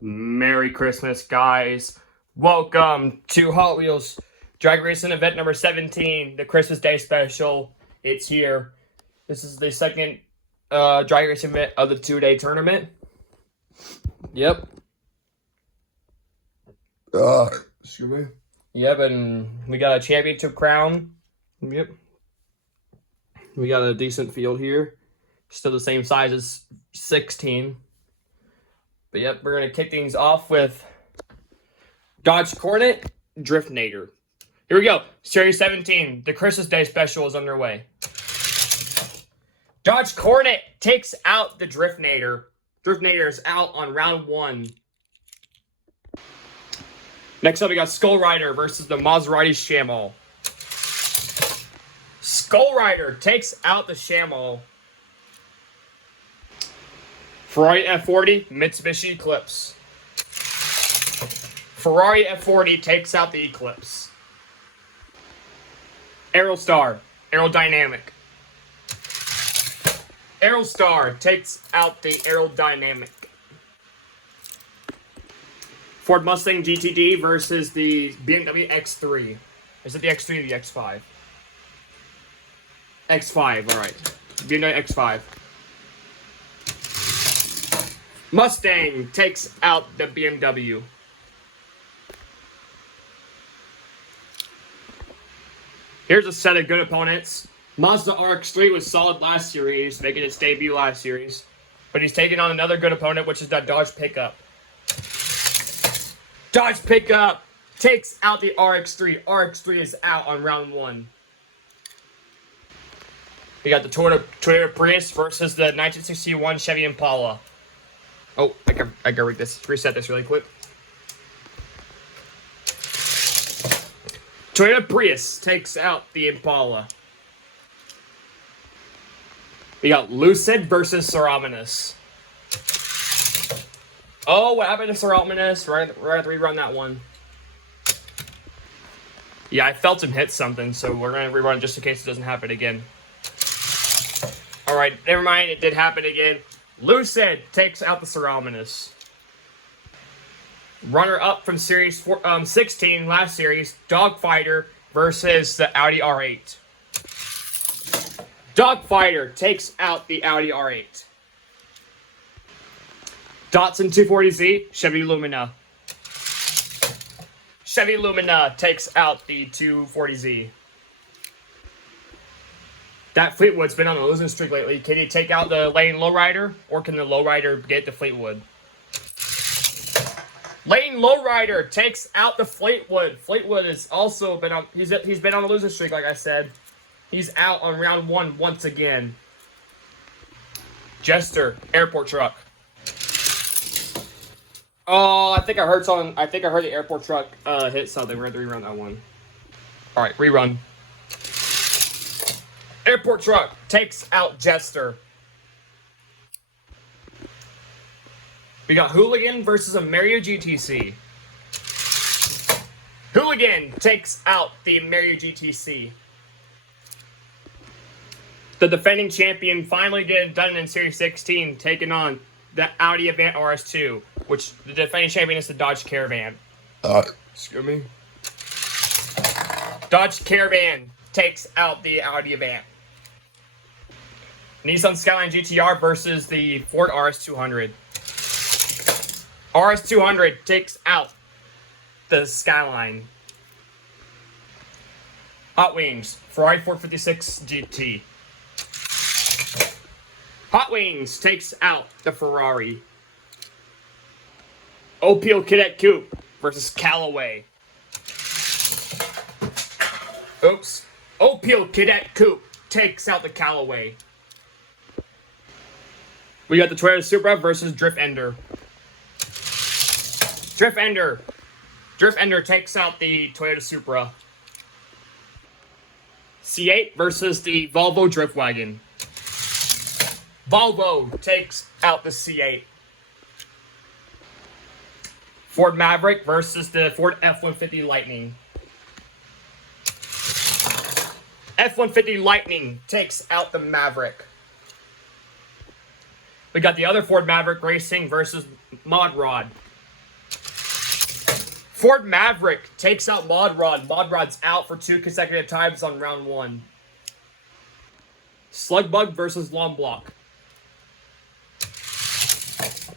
Merry Christmas, guys. Welcome to Hot Wheels Drag Racing event number 17, the Christmas Day special. It's here. This is the second drag racing event of the 2-day tournament. Yep. Excuse me. Yep, and we got a championship crown. Yep. We got a decent field here. Still the same size as 16. But yep, we're going to kick things off with Dodge Coronet Driftnator. Here we go. Series 17, the Christmas Day special is underway. Dodge Coronet takes out the Driftnator. Driftnator is out on round 1. Next up, we got Skull Rider versus the Maserati Shamal. Skull Rider takes out the Shamal. Ferrari F40, Mitsubishi Eclipse. Ferrari F40 takes out the Eclipse. Aerostar, Aerodynamic. Aerostar takes out the Aerodynamic. Ford Mustang GTD versus the BMW X3. Is it the X3 or the X5? X5, alright. BMW X5. Mustang takes out the BMW. Here's a set of good opponents. Mazda RX-3 was solid last series, making its debut last series. But he's taking on another good opponent, which is that Dodge Pickup. Dodge Pickup takes out the RX-3. RX-3 is out on round 1. We got the Toyota Prius versus the 1961 Chevy Impala. Oh, I gotta reset this really quick. Toyota Prius takes out the Impala. We got Lucid versus Cerominus. Oh, what happened to Cerominus? We're gonna have to rerun that one. Yeah, I felt him hit something, so we're gonna rerun just in case it doesn't happen again. Alright, never mind, it did happen again. Lucid takes out the Cerominus. Runner-up from Series 16, last series, Dogfighter versus the Audi R8. Dogfighter takes out the Audi R8. Datsun 240Z, Chevy Lumina. Chevy Lumina takes out the 240Z. That Fleetwood's been on a losing streak lately. Can he take out the Lane Lowrider, or can the Lowrider get the Fleetwood? Lane Lowrider takes out the Fleetwood. Fleetwood has also been on. He's been on a losing streak, like I said. He's out on round 1 once again. Jester Airport Truck. Oh, I think I heard something. I think I heard the airport truck hit something. We're going to rerun that one. All right, rerun. Airport Truck takes out Jester. We got Hooligan versus a Mario GTC. Hooligan takes out the Mario GTC. The defending champion finally did it done in Series 16, taking on the Audi Avant RS2, which the defending champion is the Dodge Caravan. Excuse me. Dodge Caravan takes out the Audi Avant. Nissan Skyline GTR versus the Ford RS200. RS200 takes out the Skyline. Hot Wings, Ferrari 456 GT. Hot Wings takes out the Ferrari. Opel Cadet Coupe versus Callaway. Oops. Opel Cadet Coupe takes out the Callaway. We got the Toyota Supra versus Drift Ender. Drift Ender takes out the Toyota Supra. C8 versus the Volvo Drift Wagon. Volvo takes out the C8. Ford Maverick versus the Ford F-150 Lightning. F-150 Lightning takes out the Maverick. We got the other Ford Maverick Racing versus Mod Rod. Ford Maverick takes out Mod Rod. Mod Rod's out for 2 consecutive times on round 1. Slugbug versus Lomblock.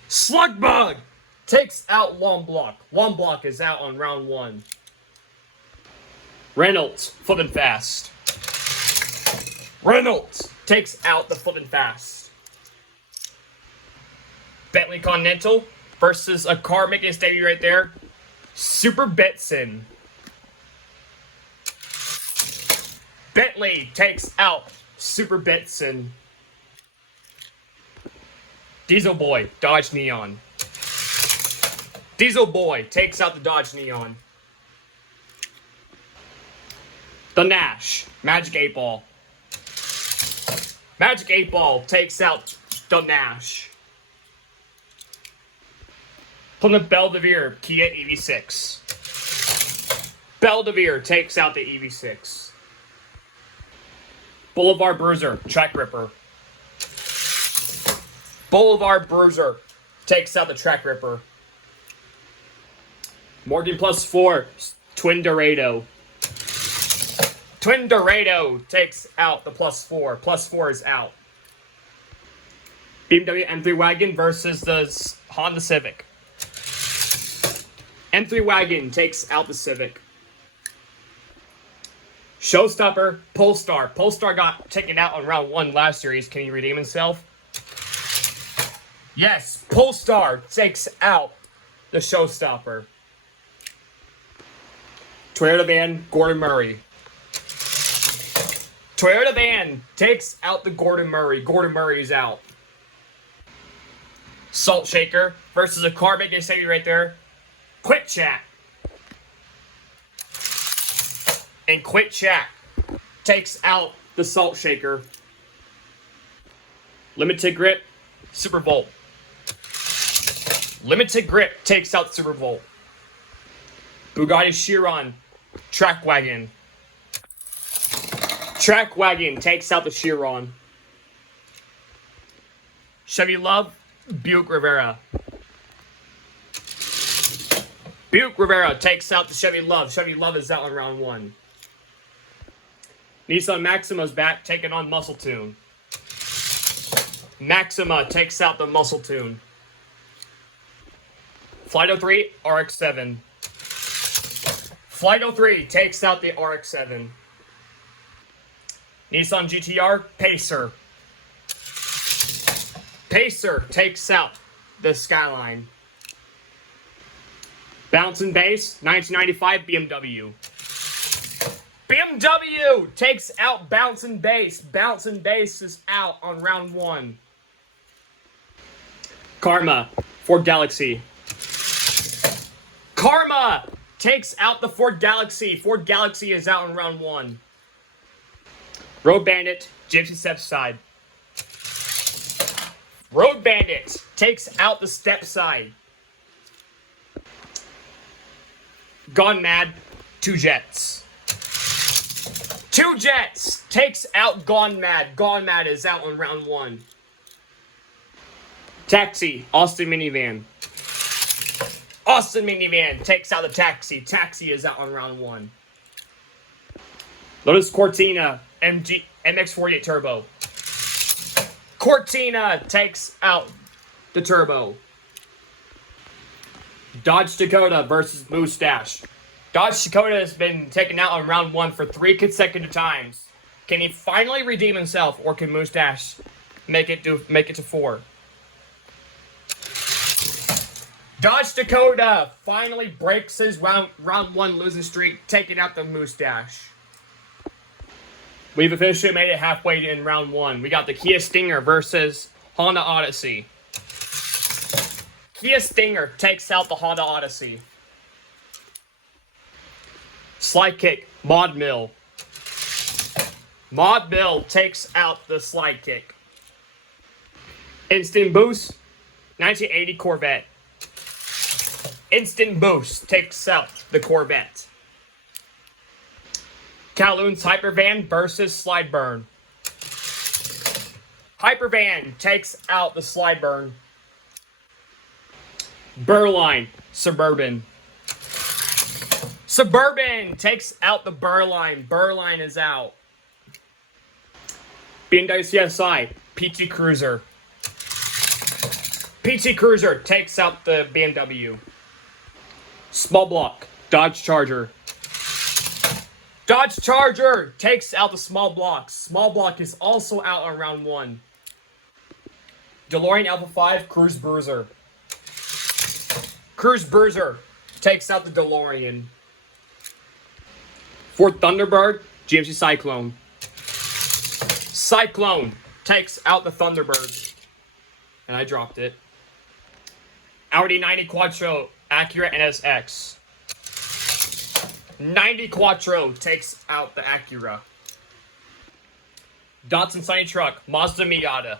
Slugbug takes out Lomblock. Lomblock is out on round 1. Reynolds, Flippin' Fast. Reynolds takes out the Flippin' Fast. Bentley Continental versus a car making its debut right there. Super Betson. Bentley takes out Super Betson. Diesel Boy, Dodge Neon. Diesel Boy takes out the Dodge Neon. The Nash, Magic 8 Ball. Magic 8 Ball takes out the Nash. Plymouth Belvedere, Kia EV6. Belvedere takes out the EV6. Boulevard Bruiser, Track Ripper. Boulevard Bruiser takes out the Track Ripper. Morgan Plus 4, Twin Dorado. Twin Dorado takes out the Plus 4. Plus 4 is out. BMW M3 Wagon versus the Honda Civic. M3 Wagon takes out the Civic. Showstopper, Polestar. Polestar got taken out on round 1 last series. Can he redeem himself? Yes, Polestar takes out the Showstopper. Toyota van, Gordon Murray. Toyota van takes out the Gordon Murray. Gordon Murray is out. Salt Shaker versus a car making a debut right there. Quick Chat. And Quick Chat takes out the Salt Shaker. Limited Grip, Super Volt. Limited Grip takes out Super Volt. Bugatti Chiron, Track Wagon. Track Wagon takes out the Chiron. Chevy Love, Buick Rivera. Buick Rivera takes out the Chevy Love. Chevy Love is out in round 1. Nissan Maximo's back, taking on Muscle Tune. Maxima takes out the Muscle Tune. Flight 03, RX-7. Flight 03 takes out the RX-7. Nissan GTR, Pacer. Pacer takes out the Skyline. Bounce and Bass, 1995 BMW. BMW takes out Bounce and Bass. Bounce and Bass is out on round 1. Karma, Ford Galaxy. Karma takes out the Ford Galaxy. Ford Galaxy is out in round 1. Road Bandit, Gypsy Stepside. Road Bandit takes out the Stepside. Gone Mad, 2 Jets. 2 Jets takes out Gone Mad. Gone Mad is out on round 1. Taxi, Austin Minivan. Austin Minivan takes out the Taxi. Taxi is out on round 1. Lotus Cortina, MX-48 Turbo. Cortina takes out the Turbo. Dodge Dakota versus Mustache. Dodge Dakota has been taken out on round 1 for 3 consecutive times. Can he finally redeem himself, or can Mustache make it to 4? Dodge Dakota finally breaks his round 1 losing streak, taking out the Mustache. We've officially made it halfway in round 1. We got the Kia Stinger versus Honda Odyssey. Kia Stinger takes out the Honda Odyssey. Slide Kick, Mod Mill. Mod Mill takes out the Slide Kick. Instant Boost, 1980 Corvette. Instant Boost takes out the Corvette. Kowloon's Hypervan versus Slideburn. Hypervan takes out the Slideburn. Burline, Suburban. Suburban takes out the Burline. Burline is out. BMW CSI, PT Cruiser. PT Cruiser takes out the BMW. Small block, Dodge Charger. Dodge Charger takes out the small block. Small block is also out on round 1. DeLorean Alpha 5, Cruise Bruiser. Cruise Bruiser takes out the DeLorean. Ford Thunderbird, GMC Cyclone. Cyclone takes out the Thunderbird. And I dropped it. Audi 90 Quattro, Acura NSX. 90 Quattro takes out the Acura. Datsun Sunny Truck, Mazda Miata.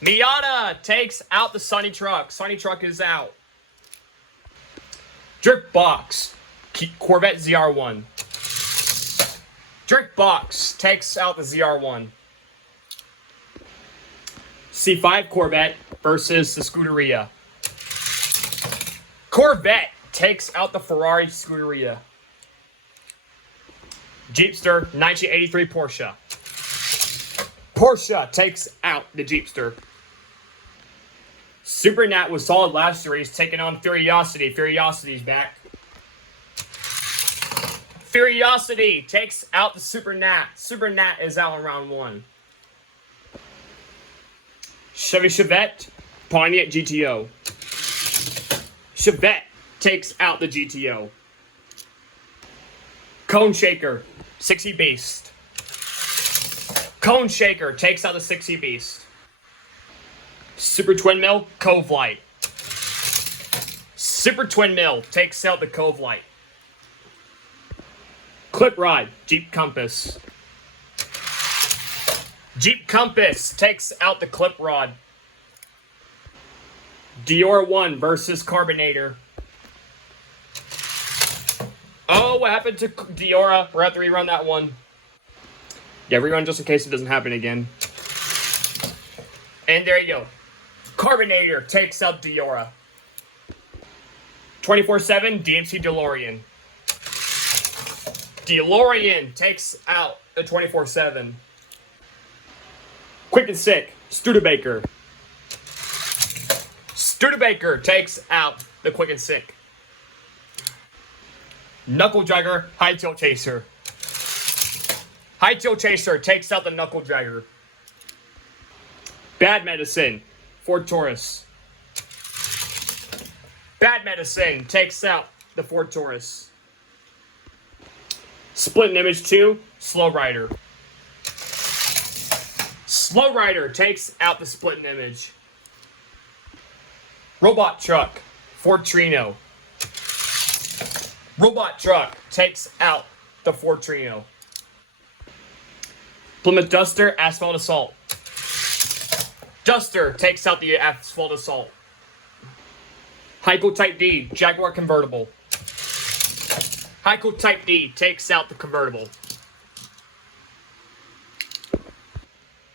Miata takes out the Sunny Truck. Sunny Truck is out. Drift Box, Corvette ZR1. Drift Box takes out the ZR1. C5 Corvette versus the Scuderia. Corvette takes out the Ferrari Scuderia. Jeepster 1983 Porsche. Porsche takes out the Jeepster. Super Nat was solid last year. He's taking on Furiosity. Furiosity's back. Furiosity takes out the Super Nat. Super Nat is out in round 1. Chevy Chevette, Pontiac GTO. Chevette takes out the GTO. Cone Shaker, 60 Beast. Cone Shaker takes out the 60 Beast. Super Twin Mill, Cove Light. Super Twin Mill takes out the Cove Light. Clip Ride, Jeep Compass. Jeep Compass takes out the Clip Rod. Dior 1 versus Carbonator. Oh, what happened to Diora? We're going to have to rerun that one. Yeah, rerun just in case it doesn't happen again. And there you go. Carbonator takes out Diora. 24/7 DMC DeLorean. DeLorean takes out the 24/7. Quick and Sick, Studebaker. Studebaker takes out the Quick and Sick. Knuckle Dragger, High Tail Chaser. High Tail Chaser takes out the Knuckle Dragger. Bad Medicine, Ford Taurus. Bad Medicine takes out the Ford Taurus. Split Image 2, Slow Rider. Slow Rider takes out the Split Image. Robot Truck, Ford Trino. Robot Truck takes out the Ford Trino. Plymouth Duster, Asphalt Assault. Duster takes out the Asphalt Assault. Heiko Type D, Jaguar Convertible. Heiko Type D takes out the convertible.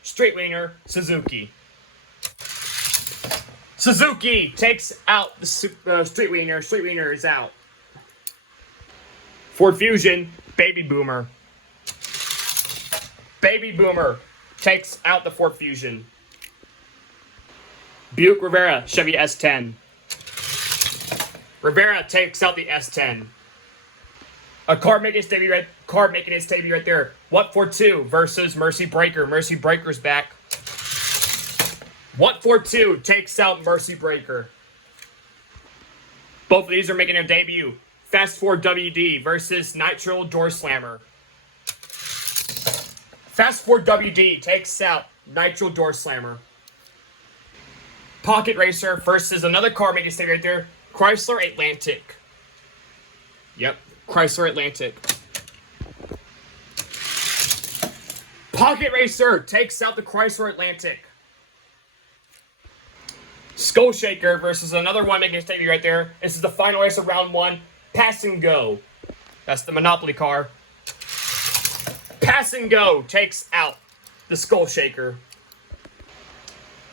Straight Wiener, Suzuki. Suzuki takes out the Straight Wiener. Straight Wiener is out. Ford Fusion, Baby Boomer. Baby Boomer takes out the Ford Fusion. Buick Rivera, Chevy S10. Rivera takes out the S10. A car making its debut right there. What for 2 versus Mercy Breaker. Mercy Breaker's back. What for 2 takes out Mercy Breaker. Both of these are making their debut. Fast Ford WD versus Nitro Door Slammer. Fast Ford WD takes out Nitro Door Slammer. Pocket Racer versus another car making its debut right there. Chrysler Atlantic. Yep, Chrysler Atlantic. Pocket Racer takes out the Chrysler Atlantic. Skull Shaker versus another one making its debut right there. This is the final race of round 1. Pass and Go. That's the Monopoly car. Pass and Go takes out the Skull Shaker.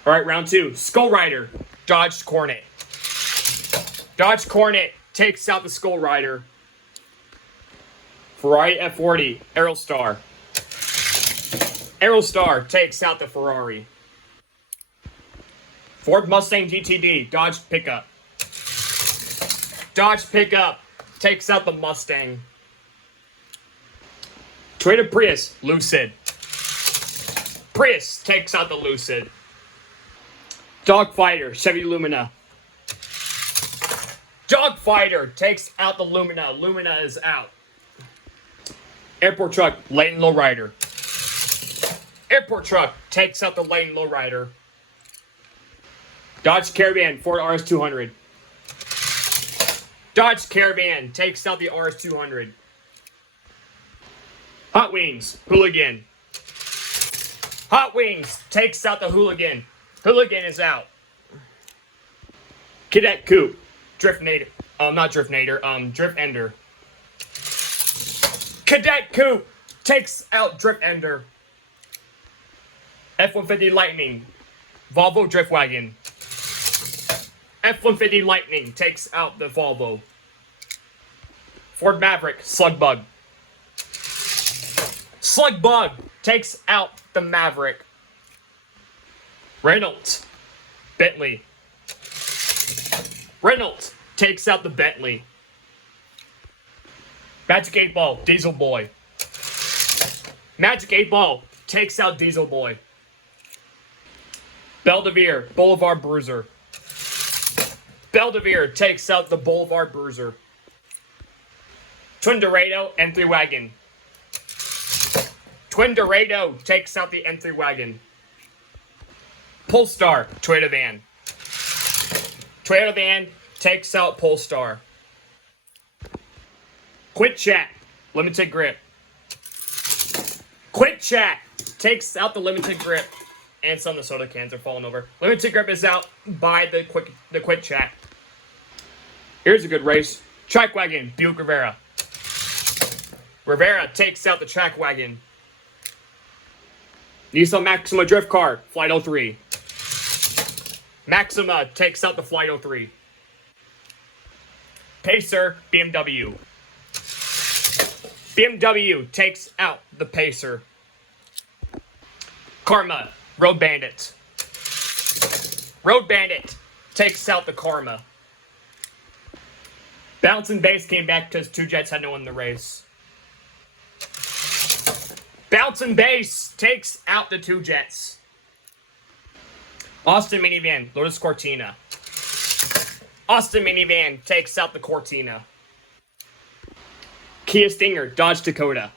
All right, round 2. Skull Rider, Dodge Coronet. Dodge Coronet takes out the Skull Rider. Ferrari F40, Aerostar. Aerostar takes out the Ferrari. Ford Mustang GTD, Dodge Pickup. Dodge Pickup takes out the Mustang. Toyota Prius, Lucid. Prius takes out the Lucid. Dogfighter, Chevy Lumina. Dogfighter takes out the Lumina. Lumina is out. Airport truck, Layton Lowrider. Airport truck takes out the Layton Lowrider. Dodge Caravan, Ford RS200. Dodge Caravan takes out the RS200. Hot Wings, Hooligan. Hot Wings takes out the Hooligan. Hooligan is out. Cadet Coupe, Drift Nader. Not Drift Nader, Drift Ender. Cadet Coupe takes out Drift Ender. F-150 Lightning, Volvo Drift Wagon. F-150 Lightning takes out the Volvo. Ford Maverick, Slugbug. Slugbug takes out the Maverick. Reynolds, Bentley. Reynolds takes out the Bentley. Magic 8 Ball, Diesel Boy. Magic 8 Ball takes out Diesel Boy. Belvedere, Boulevard Bruiser. Belvedere takes out the Boulevard Bruiser. Twin Dorado, M3 Wagon. Twin Dorado takes out the M3 Wagon. Polestar, Toyota Van. Toyota Van takes out Polestar. Quick Chat, Limited Grip. Quick Chat takes out the Limited Grip. And some of the soda cans are falling over. Limited Grip is out by the Quick Chat. Here's a good race. Track Wagon, Buick Rivera. Rivera takes out the Track Wagon. Nissan Maxima Drift Car, Flight 03. Maxima takes out the Flight 03. Pacer, BMW. BMW takes out the Pacer. Karma, Road Bandit. Road Bandit takes out the Karma. Bounce and Base came back because two Jets had no one in the race. Bounce and Base takes out the two Jets. Austin Minivan, Lotus Cortina. Austin Minivan takes out the Cortina. Kia Stinger, Dodge Dakota.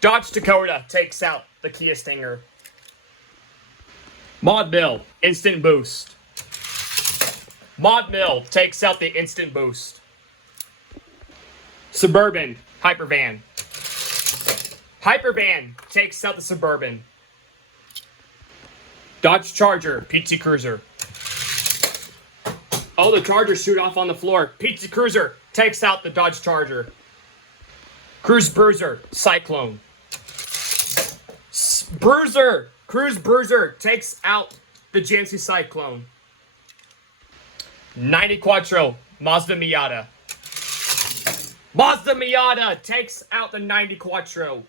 Dodge Dakota takes out the Kia Stinger. Mod Mill, Instant Boost. Mod Mill takes out the Instant Boost. Suburban, Hypervan. Hypervan takes out the Suburban. Dodge Charger, PT Cruiser. Oh, the Chargers shoot off on the floor. PT Cruiser takes out the Dodge Charger. Cruise Bruiser, Cyclone. Cruise Bruiser takes out the GMC Cyclone. 90 Quattro, Mazda Miata. Mazda Miata takes out the 90 Quattro.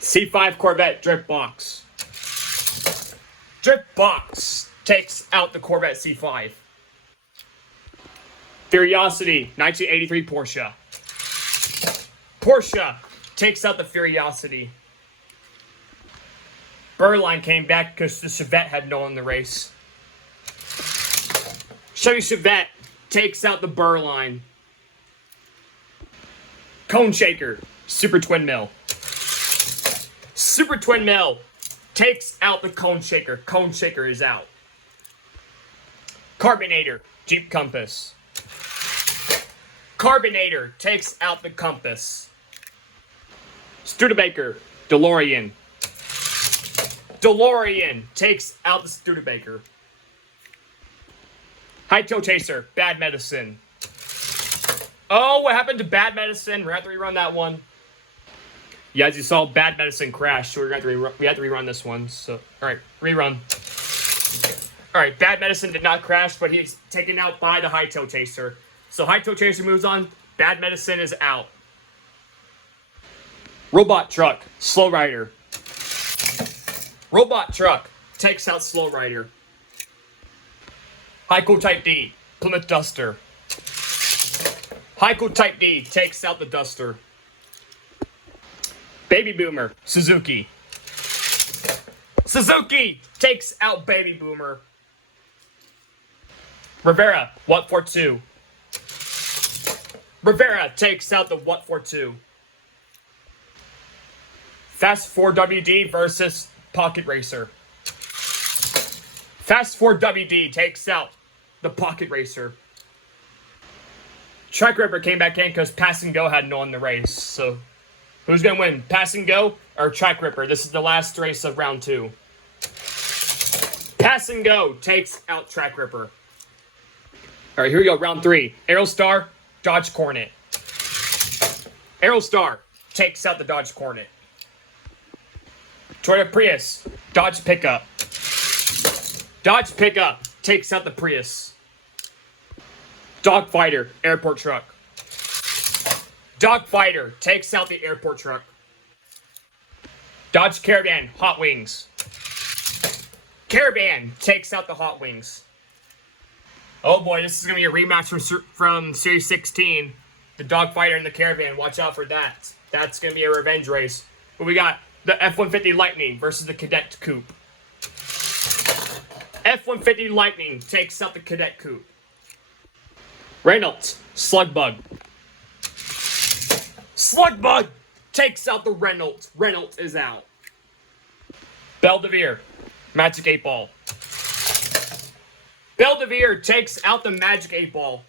C5 Corvette Drift Box. Drift Box takes out the Corvette C5. Furiosity 1983 Porsche. Porsche takes out the Furiosity. Burline came back because the Chevette had no one in the race. Chevy Chevette takes out the Burline. Cone Shaker, Super Twin Mill. Super Twin Mill takes out the Cone Shaker. Cone Shaker is out. Carbonator, Jeep Compass. Carbonator takes out the Compass. Studebaker, DeLorean. DeLorean takes out the Studebaker. High Toe Chaser, Bad Medicine. Oh, what happened to Bad Medicine? We're going to have to rerun that one. Yeah, as you saw, Bad Medicine crashed, so we have to rerun this one. So, alright, rerun. All right, Bad Medicine did not crash, but he's taken out by the Hightail Chaser. So Hightail Chaser moves on. Bad Medicine is out. Robot Truck, Slow Rider. Robot Truck takes out Slow Rider. Hyco Type D, Plymouth Duster. Hyco Type D takes out the Duster. Baby Boomer, Suzuki. Suzuki takes out Baby Boomer. Rivera, What for 2. Rivera takes out the What for 2. Fast 4 WD versus Pocket Racer. Fast 4 WD takes out the Pocket Racer. Track Ripper came back in because Pass and Go had no in the race. So, who's going to win? Pass and Go or Track Ripper? This is the last race of round 2. Pass and Go takes out Track Ripper. All right, here we go. Round 3. Aerostar, Dodge Cornet. Aerostar takes out the Dodge Cornet. Toyota Prius, Dodge Pickup. Dodge Pickup takes out the Prius. Dogfighter, Airport Truck. Dogfighter takes out the Airport Truck. Dodge Caravan, Hot Wings. Caravan takes out the Hot Wings. Oh boy, this is going to be a rematch from Series 16. The Dogfighter and the Caravan. Watch out for that. That's going to be a revenge race. But we got the F-150 Lightning versus the Cadet Coupe. F-150 Lightning takes out the Cadet Coupe. Reynolds, Slugbug. Slugbug takes out the Reynolds. Reynolds is out. Belvedere, Magic 8 Ball. Belvedere takes out the Magic 8 Ball.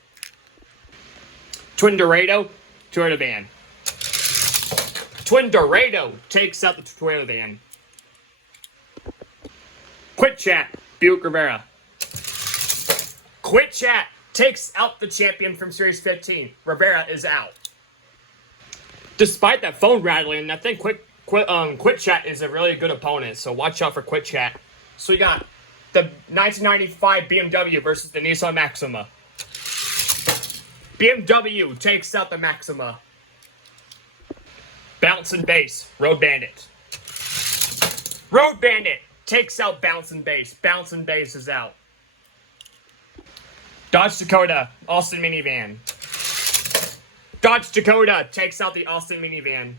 Twin Dorado, Toyota Van. Twin Dorado takes out the Toyota Van. Quit Chat, Buick Rivera. Quit Chat takes out the champion from Series 15. Rivera is out. Despite that phone rattling, I think Quit Chat is a really good opponent, so watch out for Quit Chat. So we got the 1995 BMW versus the Nissan Maxima. BMW takes out the Maxima. Bounce and Bass, Road Bandit. Road Bandit takes out Bounce and Bass. Bounce and Bass is out. Dodge Dakota, Austin Minivan. Dodge Dakota takes out the Austin Minivan.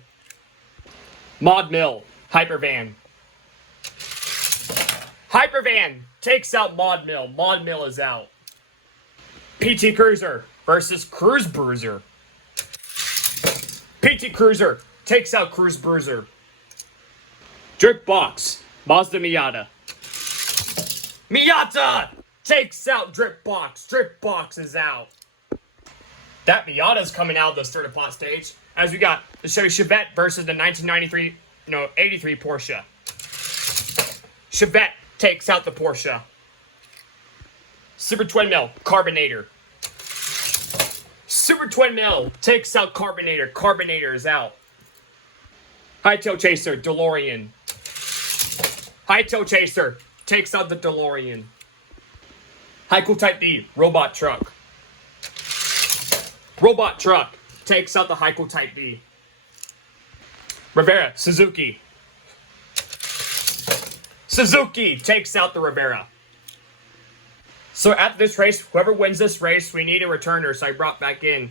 Mod Mill, Hypervan. Hypervan takes out Mod Mill. Mod Mill is out. PT Cruiser versus Cruise Bruiser. PT Cruiser takes out Cruise Bruiser. Drip Box, Mazda Miata. Miata takes out Drip Box. Drip Box is out. That Miata's coming out of the starter plot stage. As we got the Chevy Chevette versus the 83 Porsche. Chevette takes out the Porsche. Super Twin Mill, Carbonator. Super Twin Mill takes out Carbonator. Carbonator is out. Hightail Chaser, DeLorean. Hightail Chaser takes out the DeLorean. Hyco Type D, Robot Truck. Robot Truck takes out the Hyco Type D. Rivera, Suzuki. Suzuki takes out the Rivera. So at this race, whoever wins this race, we need a returner. So I brought back in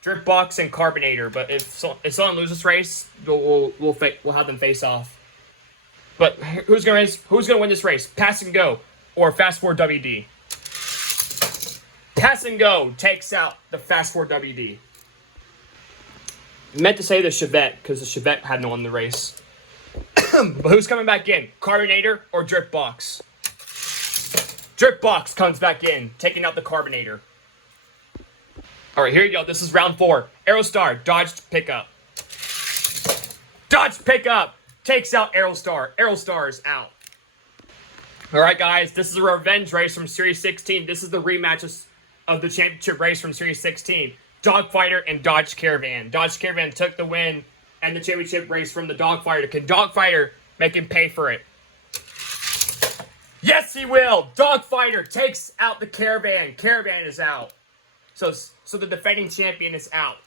Drip Box and Carbonator. But if someone loses this race, we'll have them face off. But who's gonna win this race? Pass and Go or Fast 4 WD? Pass and Go takes out the Fast 4 WD. Meant to say the Chevette because the Chevette had no one in the race. But who's coming back in? Carbonator or Drip Box? Drip Box comes back in, taking out the Carbonator. All right, here you go. This is round 4. Aerostar, Dodge Pickup. Dodge Pickup takes out Aerostar. Aerostar is out. All right, guys. This is a revenge race from Series 16. This is the rematch of the championship race from Series 16. Dogfighter and Dodge Caravan. Dodge Caravan took the win and the championship race from the Dogfighter. Can Dogfighter make him pay for it? Yes, he will. Dogfighter takes out the Caravan. Caravan is out. So the defending champion is out.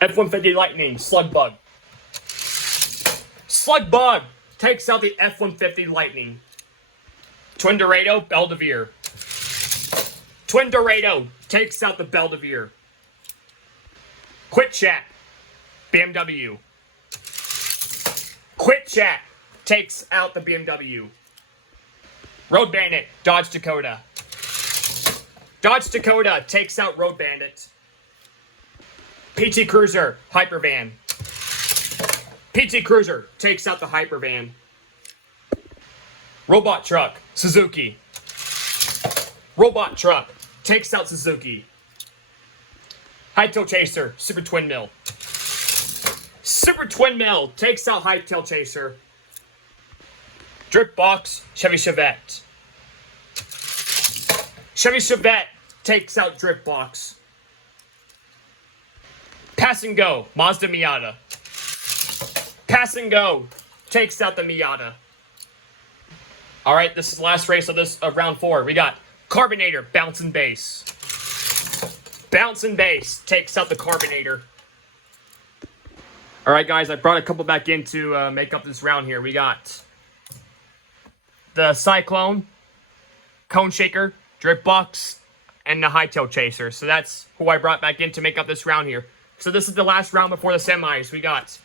F-150 Lightning, Slugbug. Slugbug takes out the F-150 Lightning. Twin Dorado, Belvedere. Twin Dorado takes out the Belvedere. Quit Chat, BMW. Quit Chat takes out the BMW. Road Bandit, Dodge Dakota. Dodge Dakota takes out Road Bandit. PT Cruiser, Hypervan. PT Cruiser takes out the Hypervan. Robot Truck, Suzuki. Robot Truck takes out Suzuki. Hightail Chaser, Super Twin Mill. Super Twin Mill takes out Hightail Chaser. Drift Box, Chevy Chevette. Chevy Chevette takes out Drift Box. Pass and Go, Mazda Miata. Pass and Go takes out the Miata. All right, this is the last race of round 4. We got Carbonator, Bounce and Base. Bounce and Base takes out the Carbonator. All right, guys, I brought a couple back in to make up this round here. We got the Cyclone, Cone Shaker, Drift Box, and the Hightail Chaser. So that's who I brought back in to make up this round here. So this is the last round before the semis. We got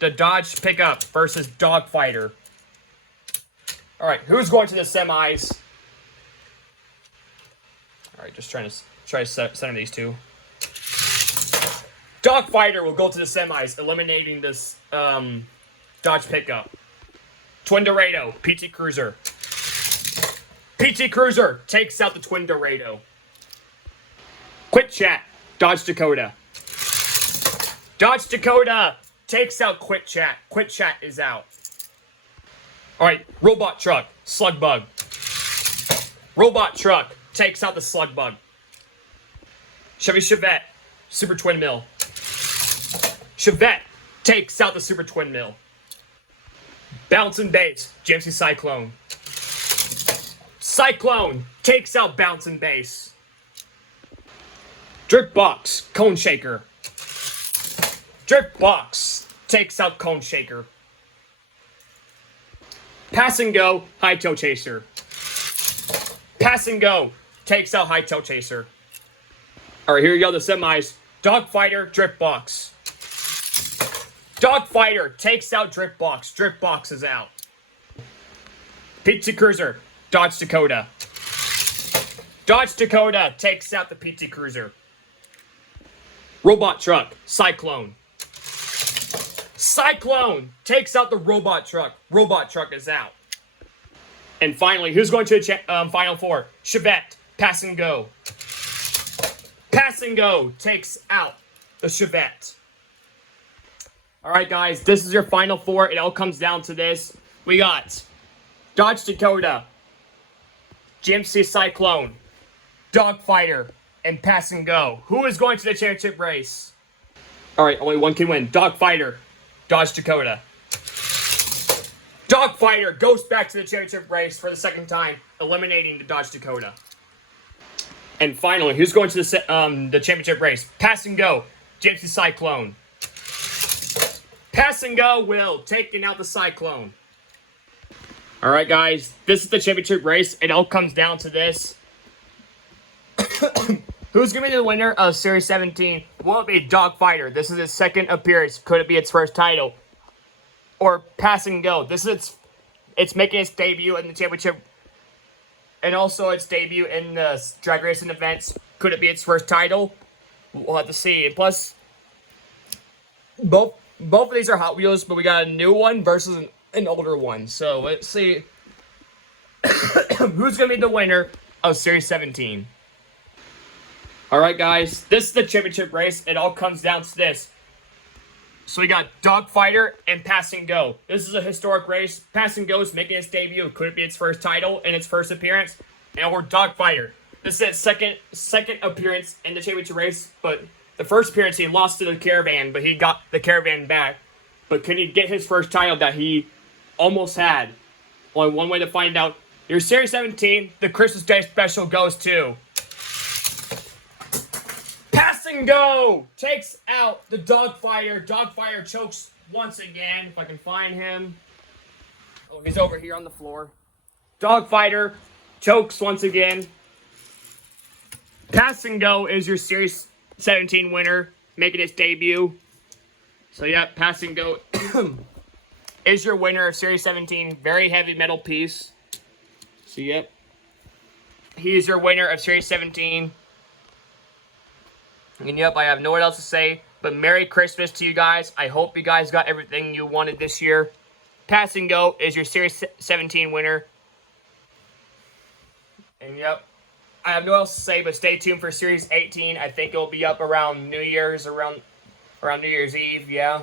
the Dodge Pickup versus Dogfighter. All right, who's going to the semis? All right, just try to center these two. Dogfighter will go to the semis, eliminating this Dodge Pickup. Twin Dorado, PT Cruiser. PT Cruiser takes out the Twin Dorado. Quit Chat, Dodge Dakota. Dodge Dakota takes out Quit Chat. Quit Chat is out. All right, Robot Truck, Slugbug. Robot Truck takes out the Slugbug. Chevy Chevette, Super Twin Mill. Chevette takes out the Super Twin Mill. Bounce and Base, GMC Cyclone. Cyclone takes out Bounce and Base. Drift Box, Cone Shaker. Drift Box takes out Cone Shaker. Pass and Go, Hightail Chaser. Pass and Go takes out Hightail Chaser. All right, here we go, the semis. Dogfighter, Drift Box. Dogfighter takes out Drift Box. Drift Box is out. PT Cruiser, Dodge Dakota. Dodge Dakota takes out the PT Cruiser. Robot Truck, Cyclone. Cyclone takes out the Robot Truck. Robot Truck is out. And finally, who's going to the Final Four? Chevette, Pass and Go. Pass and Go takes out the Chevette. All right, guys, this is your Final Four. It all comes down to this. We got Dodge Dakota, GMC Cyclone, Dogfighter, and Pass and Go. Who is going to the championship race? All right, only one can win. Dogfighter, Dodge Dakota. Dogfighter goes back to the championship race for the second time, eliminating the Dodge Dakota. And finally, who's going to the championship race? Pass and Go, GMC Cyclone. Pass and Go will taking out the Cyclone. All right, guys, this is the championship race. It all comes down to this. Who's going to be the winner of Series 17? Will it be Dogfighter? This is his second appearance. Could it be its first title? Or Pass and Go? This is it's making its debut in the championship. And also its debut in the drag racing events. Could it be its first title? We'll have to see. And plus, both of these are Hot Wheels, but we got a new one versus an older one. So let's see who's going to be the winner of Series 17. All right, guys, this is the championship race. It all comes down to this. So we got Dogfighter and Pass and Go. This is a historic race. Pass and Go is making its debut. Could it be its first title and its first appearance? And we're Dogfighter. This is its second appearance in the championship race, but the first appearance he lost to the Caravan, but he got the Caravan back. But can he get his first title that he almost had Only one way to find out. Your Series 17, the Christmas Day special goes to... Pass and Go! Takes out the Dogfighter. Dogfighter chokes once again, if I can find him. Oh, he's over here on the floor. Dogfighter chokes once again. Pass and Go is your Series 17 winner, making its debut. So, yeah, Pass and Go is your winner of Series 17. Very heavy metal piece. So, yep. He is your winner of Series 17. And, yep, I have no what else to say. But Merry Christmas to you guys. I hope you guys got everything you wanted this year. Pass and Go is your Series 17 winner. And, yep. I have no else to say, but stay tuned for Series 18. I think it'll be up around New Year's, around New Year's Eve, yeah.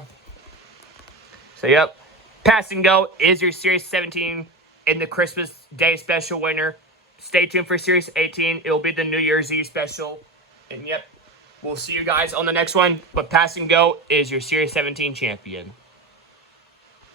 So, yep. Pass and Go is your Series 17 in the Christmas Day special winner. Stay tuned for Series 18. It'll be the New Year's Eve special. And, yep, we'll see you guys on the next one. But Pass and Go is your Series 17 champion.